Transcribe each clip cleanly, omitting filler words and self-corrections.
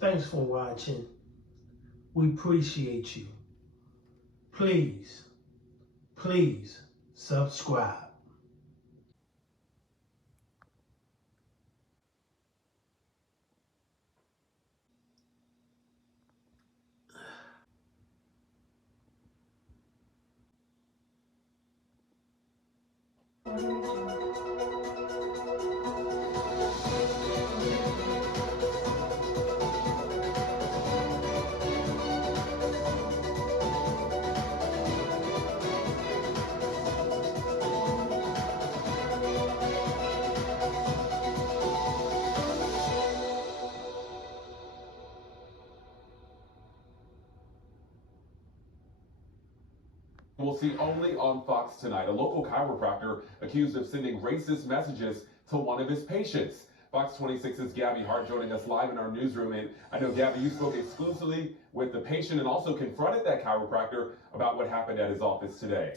Thanks for watching. We appreciate you. Please subscribe. We'll see only on Fox tonight. A local chiropractor accused of sending racist messages to one of his patients. Fox 26's Gabby Hart joining us live in our newsroom. And I know, Gabby, you spoke exclusively with the patient and also confronted that chiropractor about what happened at his office today.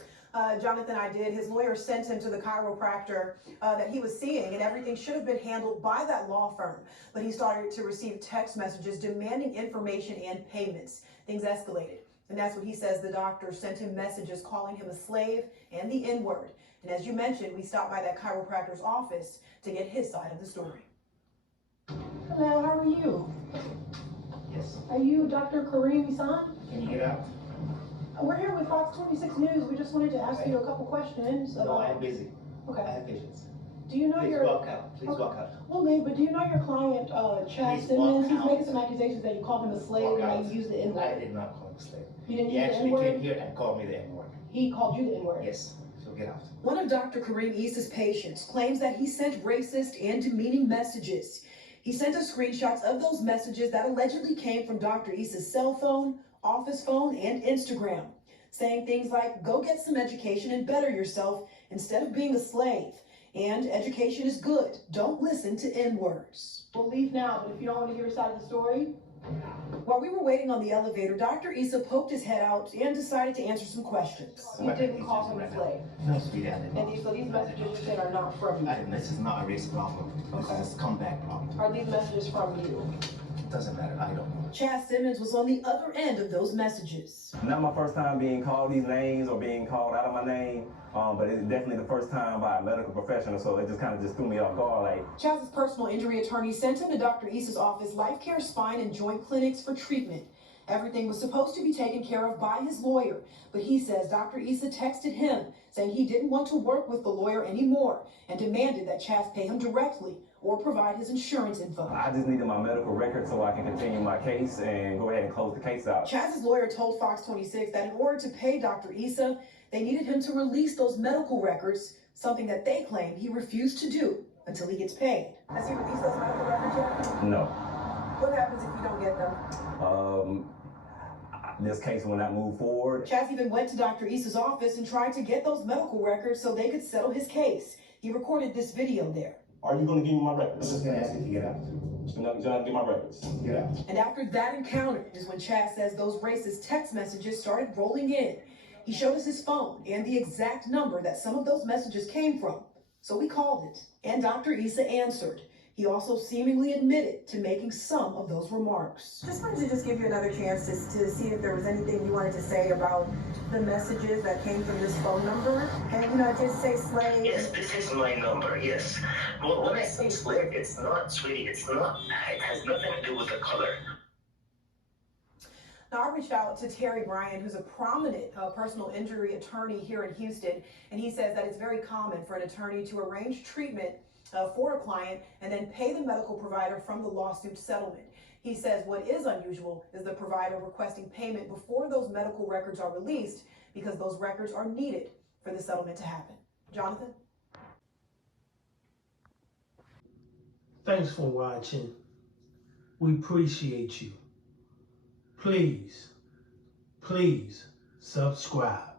Jonathan, I did. His lawyer sent him to the chiropractor that he was seeing, and everything should have been handled by that law firm. But he started to receive text messages demanding information and payments. Things escalated. And that's what he says. The doctor sent him messages calling him a slave and the N-word. And as you mentioned, we stopped by that chiropractor's office to get his side of the story. Hello, how are you? Yes. Are you Dr. Kareem Isan? Can you get out? We're here with Fox 26 News. We just wanted to ask you a couple questions. No, I'm busy. I Okay. have patients. Do you know Please your... walk out. Please walk out. Well, Lee, but do you know your client, Chad Please Simmons? walk He's out. making some accusations that you called him a slave Walk and out. that you used the I N-word. did not call him a slave. You didn't He use the actually N-word? came here and called me the N-word. He called you the N-word? Yes. So get out. One of Dr. Kareem Issa's patients claims that he sent racist and demeaning messages. He sent us screenshots of those messages that allegedly came from Dr. Issa's cell phone, office phone, and Instagram, saying things like, go get some education and better yourself instead of being a slave. And education is good. Don't listen to N-words. We'll leave now, but if you don't want to hear your side of the story... While we were waiting on the elevator, Dr. Issa poked his head out and decided to answer some questions. You didn't call him a slave. No, sweetie, I didn't. And so these messages you said are not from you. This is not a race problem. This is a scumbag problem. Are these messages from you? It doesn't matter. I don't know. Chad Simmons was on the other end of those messages. Not my first time being called these names or being called out of my name, but it's definitely the first time by a medical professional, so it just kind of just threw me off guard. Like, Chaz's personal injury attorney sent him to Dr. Issa's office, Life Care Spine and Joint Clinics, for treatment. Everything was supposed to be taken care of by his lawyer, but he says Dr. Issa texted him saying he didn't want to work with the lawyer anymore and demanded that Chaz pay him directly or provide his insurance info. I just needed my medical record so I can continue my case and go ahead and close the case out. Chaz's lawyer told Fox 26 that in order to pay Dr. Issa, they needed him to release those medical records, something that they claim he refused to do until he gets paid. Has he released those medical records yet? No. What happens if you don't get them? This case will not move forward. Chaz even went to Dr. Issa's office and tried to get those medical records so they could settle his case. He recorded this video there. Are you going to give me my records? I'm just going to ask you to get out. You're not going to give my records. Get out. And after that encounter is when Chaz says those racist text messages started rolling in. He showed us his phone and the exact number that some of those messages came from. So we called it, and Dr. Issa answered. He also seemingly admitted to making some of those remarks. Just wanted to give you another chance to see if there was anything you wanted to say about the messages that came from this phone number. And, it did say slave. Yes, this is my number, yes. Well, when I say slave, it's not, sweetie, it has nothing to do with the color. Now, I reached out to Terry Bryan, who's a prominent personal injury attorney here in Houston, and he says that it's very common for an attorney to arrange treatment for a client and then pay the medical provider from the lawsuit settlement. He says what is unusual is the provider requesting payment before those medical records are released because those records are needed for the settlement to happen. Jonathan? Thanks for watching. We appreciate you. Please subscribe.